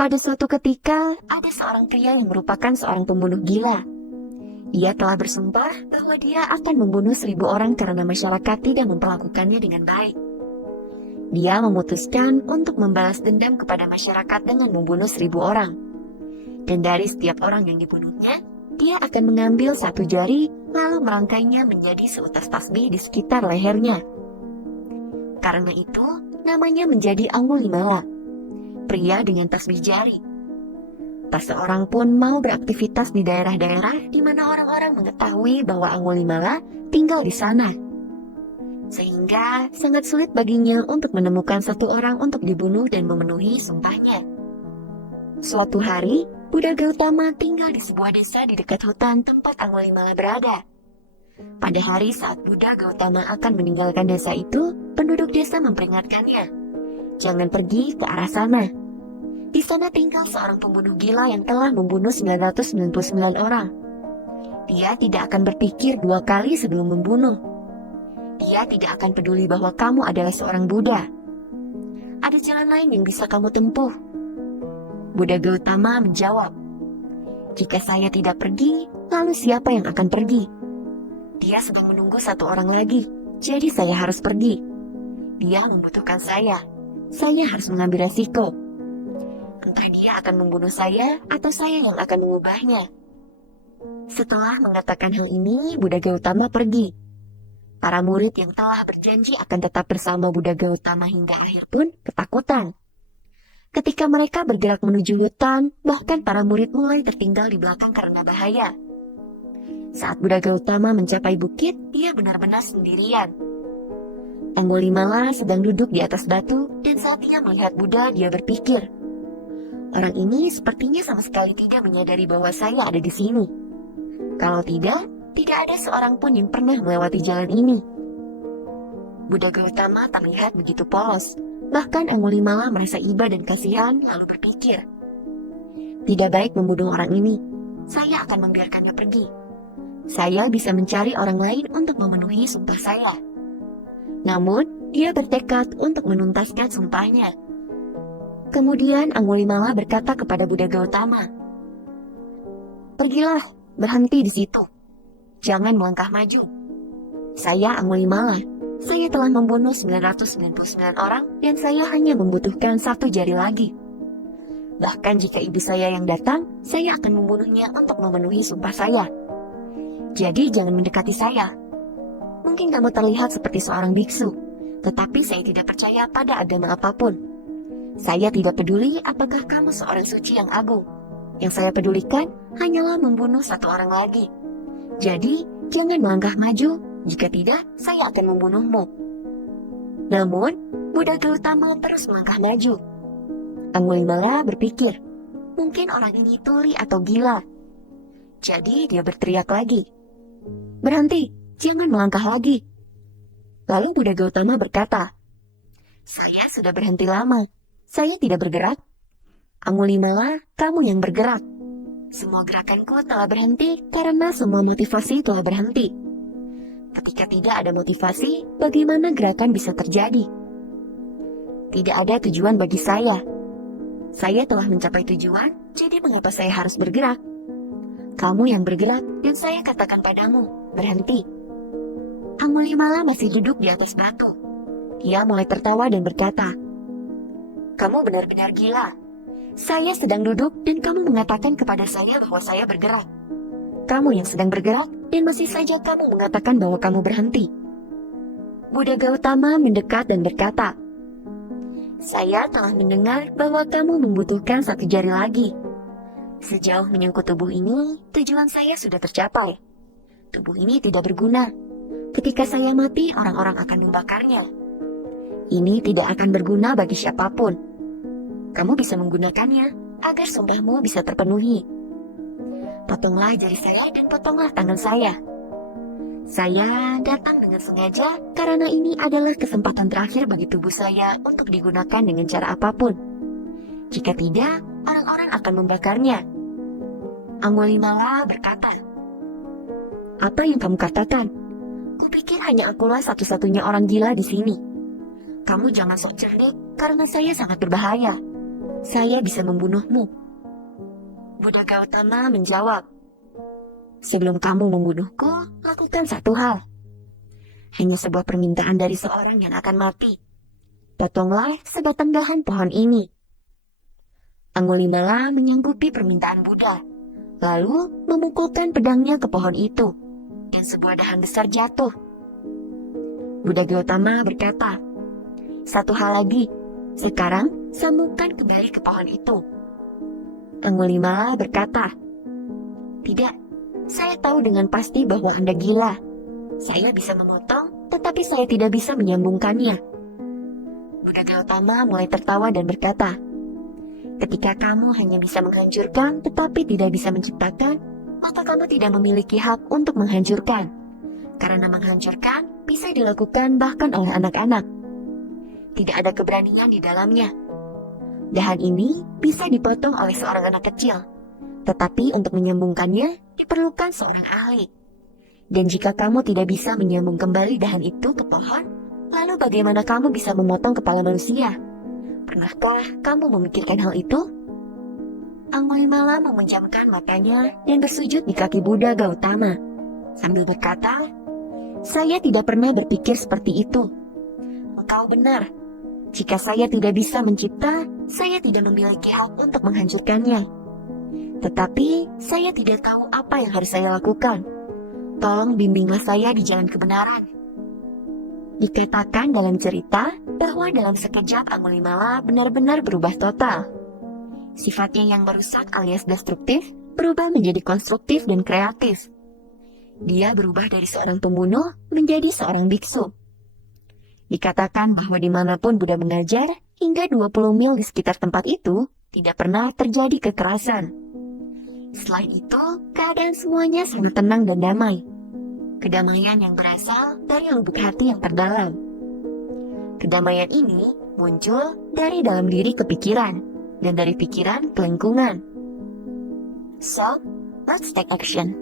Pada suatu ketika, ada seorang pria yang merupakan seorang pembunuh gila. Dia telah bersumpah bahwa dia akan membunuh 1.000 orang karena masyarakat tidak memperlakukannya dengan baik. Dia memutuskan untuk membalas dendam kepada masyarakat dengan membunuh 1.000 orang. Dan dari setiap orang yang dibunuhnya, dia akan mengambil satu jari lalu merangkainya menjadi seutas tasbih di sekitar lehernya. Karena itu, namanya menjadi Angulimala, pria dengan tasbih jari. Tak seorang pun mau beraktivitas di daerah-daerah di mana orang-orang mengetahui bahwa Angulimala tinggal di sana. Sehingga sangat sulit baginya untuk menemukan satu orang untuk dibunuh dan memenuhi sumpahnya. Suatu hari, Buddha Gautama tinggal di sebuah desa di dekat hutan tempat Angulimala berada. Pada hari saat Buddha Gautama akan meninggalkan desa itu, penduduk desa memperingatkannya, "Jangan pergi ke arah sana. Di sana tinggal seorang pembunuh gila yang telah membunuh 999 orang. Dia tidak akan berpikir 2 kali sebelum membunuh. Dia tidak akan peduli bahwa kamu adalah seorang Buddha. Ada jalan lain yang bisa kamu tempuh." Buddha Gautama menjawab, "Jika saya tidak pergi, lalu siapa yang akan pergi? Dia sedang menunggu satu orang lagi, jadi saya harus pergi. Dia membutuhkan saya harus mengambil resiko. Entah dia akan membunuh saya atau saya yang akan mengubahnya." Setelah mengatakan hal ini, Buddha Gautama pergi. Para murid yang telah berjanji akan tetap bersama Buddha Gautama hingga akhir pun ketakutan. Ketika mereka bergerak menuju hutan, bahkan para murid mulai tertinggal di belakang karena bahaya. Saat Buddha Gautama mencapai bukit, dia benar-benar sendirian. Angulimala sedang duduk di atas batu, dan saat dia melihat Buddha, dia berpikir, "Orang ini sepertinya sama sekali tidak menyadari bahwa saya ada di sini. Kalau tidak ada seorang pun yang pernah melewati jalan ini." Buddha Gautama tak melihat begitu polos. Bahkan Angulimala merasa iba dan kasihan lalu berpikir, "Tidak baik membunuh orang ini. Saya akan membiarkannya pergi. Saya bisa mencari orang lain untuk memenuhi sumpah saya." Namun, dia bertekad untuk menuntaskan sumpahnya. Kemudian Angulimala berkata kepada Buddha Gautama, "Pergilah, berhenti di situ. Jangan melangkah maju. Saya Angulimala. Saya telah membunuh 999 orang dan saya hanya membutuhkan satu jari lagi. Bahkan jika ibu saya yang datang, saya akan membunuhnya untuk memenuhi sumpah saya. Jadi jangan mendekati saya. Mungkin kamu terlihat seperti seorang biksu, tetapi saya tidak percaya pada agama apapun. Saya tidak peduli apakah kamu seorang suci yang agung. Yang saya pedulikan hanyalah membunuh satu orang lagi. Jadi jangan melangkah maju. Jika tidak, saya akan membunuhmu." Namun, Buddha Gautama terus melangkah maju. Angulimala berpikir, mungkin orang ini tuli atau gila. Jadi dia berteriak lagi, "Berhenti, jangan melangkah lagi." Lalu Buddha Gautama berkata, "Saya sudah berhenti lama. Saya tidak bergerak. Angulimala, kamu yang bergerak. Semua gerakanku telah berhenti karena semua motivasi telah berhenti. Ketika tidak ada motivasi, bagaimana gerakan bisa terjadi? Tidak ada tujuan bagi saya. Saya telah mencapai tujuan, jadi mengapa saya harus bergerak? Kamu yang bergerak dan saya katakan padamu, berhenti." Angulimala masih duduk di atas batu. Dia mulai tertawa dan berkata, "Kamu benar-benar gila. Saya sedang duduk dan kamu mengatakan kepada saya bahwa saya bergerak. Kamu yang sedang bergerak dan masih saja kamu mengatakan bahwa kamu berhenti." Buddha Gautama mendekat dan berkata, "Saya telah mendengar bahwa kamu membutuhkan satu jari lagi. Sejauh menyangkut tubuh ini, tujuan saya sudah tercapai. Tubuh ini tidak berguna. Ketika saya mati, orang-orang akan membakarnya. Ini tidak akan berguna bagi siapapun. Kamu bisa menggunakannya agar sumpahmu bisa terpenuhi. Potonglah jari saya dan potonglah tangan saya. Saya datang dengan sengaja karena ini adalah kesempatan terakhir bagi tubuh saya untuk digunakan dengan cara apapun. Jika tidak, orang-orang akan membakarnya." Angulimala berkata, "Apa yang kamu katakan? Kupikir hanya akulah satu-satunya orang gila di sini. Kamu jangan sok cerdik karena saya sangat berbahaya. saya bisa membunuhmu. Buddha Gautama menjawab, sebelum kamu membunuhku, lakukan satu hal. Hanya sebuah permintaan dari seorang yang akan mati. Potonglah sebatang dahan pohon ini. Angulimala menyanggupi permintaan Buddha, lalu memukulkan pedangnya ke pohon itu, dan sebuah dahan besar jatuh. Buddha Gautama berkata, satu hal lagi, sekarang sambungkan kembali ke pohon itu. Angulimala berkata, tidak, saya tahu dengan pasti bahwa Anda gila. Saya bisa memotong, tetapi saya tidak bisa menyambungkannya. Buddha Gautama mulai tertawa dan berkata, ketika kamu hanya bisa menghancurkan tetapi tidak bisa menciptakan, maka kamu tidak memiliki hak untuk menghancurkan. Karena menghancurkan bisa dilakukan bahkan oleh anak-anak. Tidak ada keberanian di dalamnya. Dahan ini bisa dipotong oleh seorang anak kecil, tetapi untuk menyambungkannya diperlukan seorang ahli. Dan jika kamu tidak bisa menyambung kembali dahan itu ke pohon, lalu bagaimana kamu bisa memotong kepala manusia? Pernahkah kamu memikirkan hal itu? Angulimala memejamkan matanya dan bersujud di kaki Buddha Gautama, sambil berkata, saya tidak pernah berpikir seperti itu. Engkau benar. Jika saya tidak bisa mencipta, saya tidak memiliki hak untuk menghancurkannya. Tetapi saya tidak tahu apa yang harus saya lakukan. Tolong bimbinglah saya di jalan kebenaran. Dikatakan dalam cerita bahwa dalam sekejap Angulimala benar-benar berubah total. Sifatnya yang merusak alias destruktif berubah menjadi konstruktif dan kreatif. Dia berubah dari seorang pembunuh menjadi seorang biksu. Dikatakan bahwa dimanapun Buddha mengajar, hingga 20 mil di sekitar tempat itu, tidak pernah terjadi kekerasan. Selain itu, keadaan semuanya sangat tenang dan damai. Kedamaian yang berasal dari lubuk hati yang terdalam. Kedamaian ini muncul dari dalam diri ke pikiran, dan dari pikiran ke lingkungan. So, let's take action.